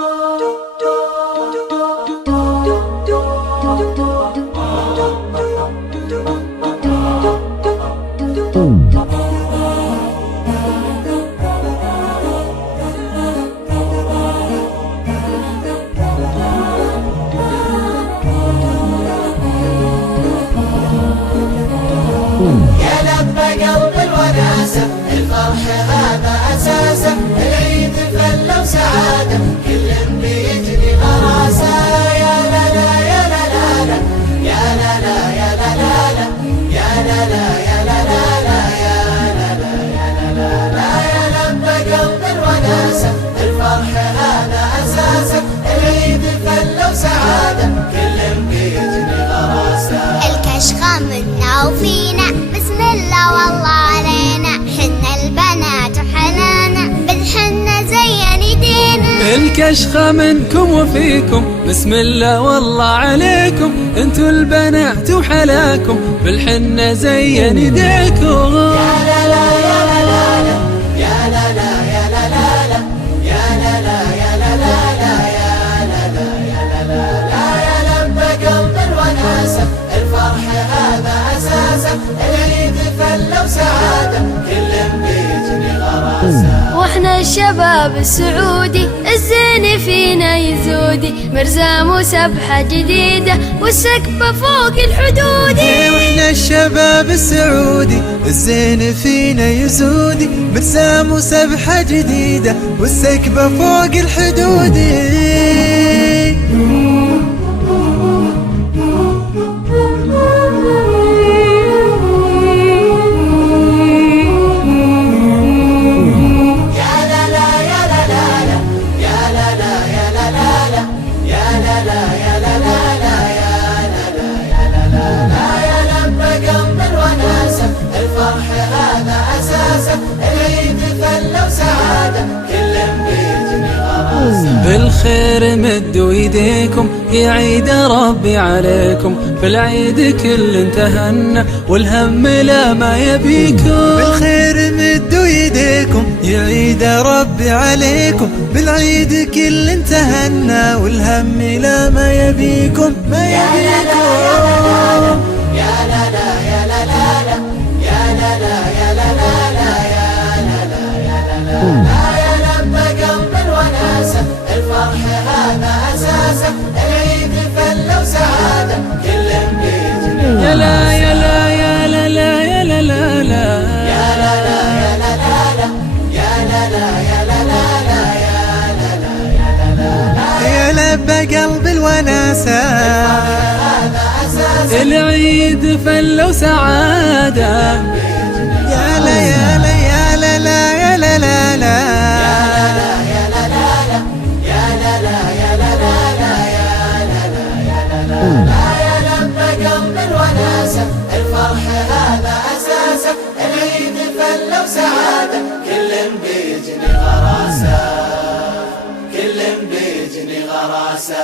يا لبى قلب الوناسة، الفرح هذا أساسه، العيد فلة وسعادة، كل بيجري غراسة. يا لا لا يا لا لا لا، يا لا لا يا لا لا لا، يا لا لا يا لا لا لا، يا لا لا يا لا لا لا. يا لبى قلب الوناسة، الفرح هذا أساسه، العيد فلة وسعادة، كل بيجري غراسة. الكشخة منا وفينا، بسم الله والله علينا، حنا البنات وحنانا، بالحنة زين يدينا. الكشخة منكم وفيكم، بسم الله والله عليكم، انتو البنات وحلاكم، بالحنة زين يديكم. يا لا لا يا لا لا لا، يا لا لا يا لا لا لا، يا لا لا يا لا لا لا، يا لا لا يا لا لا لا. يا لبى قلب الوناسة، الفرح هذا أساسه، العيد فلة وسعادة، كل بيجني غراسة. واحنا الشباب السعودي، الزين فينا يزودي، مرزام وسبحة جديدة، والسقف فوق الحدود. واحنا الشباب السعودي، الزين فينا يزودي، مرسام وسبحة جديدة، والسقف فوق الحدود. العيد فلة وسعادة، كل بيجني غراسة. بالخير مدوا ايديكم، يا عيد ربي عليكم، بالعيد كل تهنى، والهم لا ما يبيكم. بالخير مدوا ايديكم، يا عيد ربي عليكم، بالعيد كل تهنى، والهم لا ما يبيكم ما يبيكم. يا لا لا يا لا لا لا، يا لا لا يا لا لا لا، يا لا لا يا لا لا لا. يا لبى قلب الوناسة، الفرح هذا أساسه، العيد فلة وسعادة، كل بيجني يا لا يا لا يا لا لا يا لا لا لا، يا لا لا يا لا لا لا، يا لا لا يا لا لا لا، يا لا لا يا لا لا لا. يا لبى قلب الوناسة، هذا أساسه، العيد فلة وسعادة. يا لا يا لا يا لا لا يا لا لا لا، يا لا يا لا لا لا، يا لا لا يا لا لا لا، يا لا لا يا لا لا لا. يا لبى قلب الوناسة، الفرح هذا أساسه، العيد فلة وسعادة، كل بيجني غراسة، كل بيجني غراسة.